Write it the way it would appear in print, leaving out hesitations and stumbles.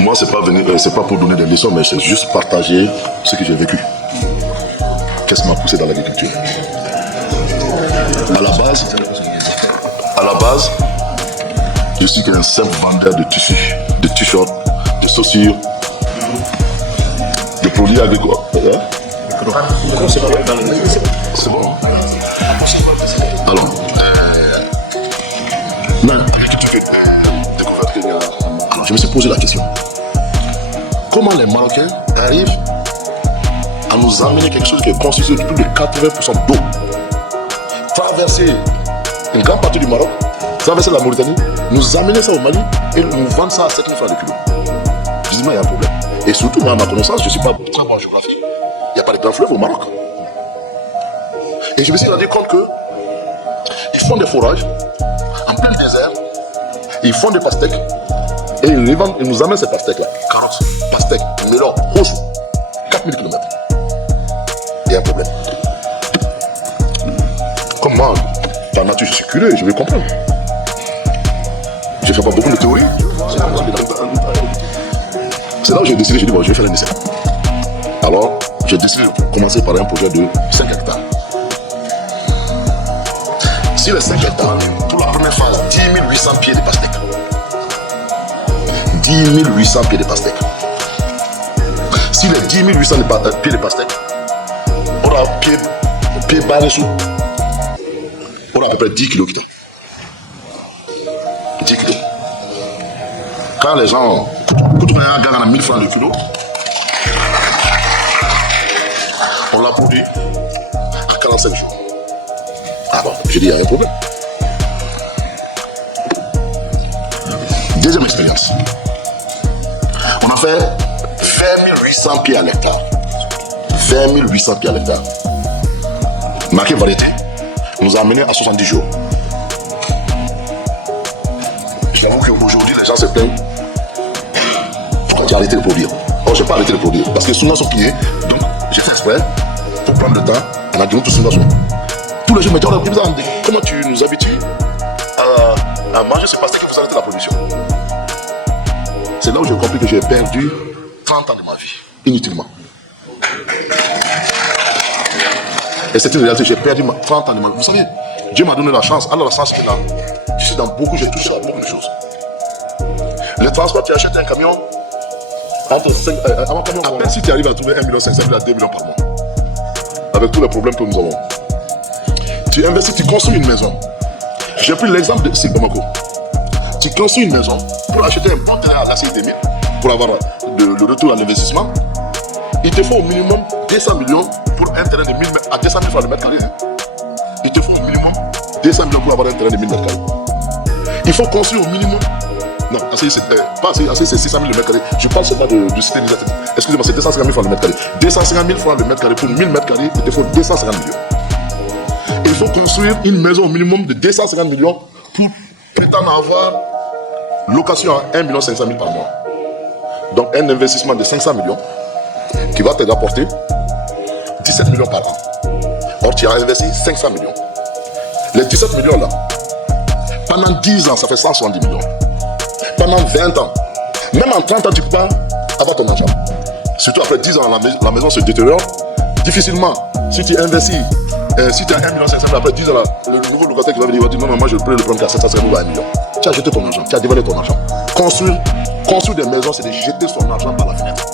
Moi, c'est pas pour donner des leçons, mais c'est juste partager ce que j'ai vécu. Qu'est-ce qui m'a poussé dans l'agriculture? À la base, je suis qu'un simple vendeur de tissus, de t-shirts, de chaussures, de produits agricoles. C'est bon. Alors, je me suis posé la question. Comment les Marocains arrivent à nous amener quelque chose qui est constitué de plus de 80% d'eau, traverser une grande partie du Maroc, traverser la Mauritanie, nous amener ça au Mali et nous vendre ça à 7 000 francs le kilo? Visiblement, il y a un problème. Et surtout, à ma connaissance, je ne suis pas très bon en géographie. Il n'y a pas de grands fleuves au Maroc. Et je me suis rendu compte que ils font des forages en plein désert, ils font des pastèques et ils nous amènent ces pastèques-là. Carottes, pastèques, melons, rouges, 4000 km. Il y a un problème. Comme moi, dans la nature, je suis curieux, je veux comprendre. Je ne fais pas beaucoup de théories. C'est là où j'ai décidé, bon, je vais faire un essai. Alors, j'ai décidé de commencer par un projet de 5 hectares. Si les 5 hectares, pour la première phase, 10 800 pieds de pastèques. 10 800 pieds de pastèques. Si les 10 800 pieds de pastèques, on a pied bas dessous, on a à peu près 10 kilos. 10 kilos. Quand les gens, quand on gagne à 1000 francs le kilo, on l'a produit à 45 jours. Ah bon, je dis, il y a un problème. Deuxième expérience. On a fait 20 800 pieds à l'hectare. 20 800 pieds à l'hectare. Marqué variété. Nous a amené à 70 jours. J'avoue qu'aujourd'hui, les gens se plaignent. Pourquoi tu as arrêté de produire? Oh, je n'ai pas arrêté de produire. Parce que souvent sont pliés. Donc, j'ai fait exprès pour prendre le temps. On a dit tout souvent. Tous les jours, mais comment tu nous habitues à manger ce pastèque que vous arrêtez la production? C'est là où j'ai compris que j'ai perdu 30 ans de ma vie, inutilement. Et c'est une réalité, j'ai perdu 30 ans de ma vie. Vous savez, Dieu m'a donné la chance. Alors la chance est là. Je suis dans beaucoup, j'ai touché à beaucoup de choses. Le transport, tu achètes un camion, à peine si tu arrives à trouver 1 500 000 à 2 millions par mois. Avec tous les problèmes que nous avons. Tu investis, tu construis une maison. J'ai pris l'exemple de Sylvain Bamako. Tu construis une maison pour acheter un bon terrain à la CIDM, pour avoir le retour à l'investissement. Il te faut au minimum 200 millions pour un terrain de 1000 mètres à 200 000 francs le mètre carré. Il te faut au minimum 200 millions pour avoir un terrain de 1000 mètres carrés. Il faut construire au minimum. Non, pas assez, c'est 600 000 le mètre carré. Je parle seulement de cité initiative. Excusez-moi, c'est 250 000 francs le mètre carré. 250 000 francs le mètre carré pour 1000 mètres carrés, il te faut 250 millions. Il faut construire une maison au minimum de 250 millions pour prétendre avoir location à 1 500 000 par mois. Donc un investissement de 500 millions qui va te rapporter 17 millions par an. Or tu as investi 500 millions. Les 17 millions là, pendant 10 ans, ça fait 170 millions. Pendant 20 ans, même en 30 ans, tu ne peux pas avoir ton argent. Surtout après 10 ans, la maison se détériore. Difficilement, si tu investis, si tu as 1 500 000, après 10 ans, là, le nouveau locataire qui va venir, il va dire non, moi je peux le prendre qu'à 750 000 à 1 million. Tu as jeté ton argent, tu as dévalé ton argent. Construire des maisons, c'est de jeter son argent par la fenêtre.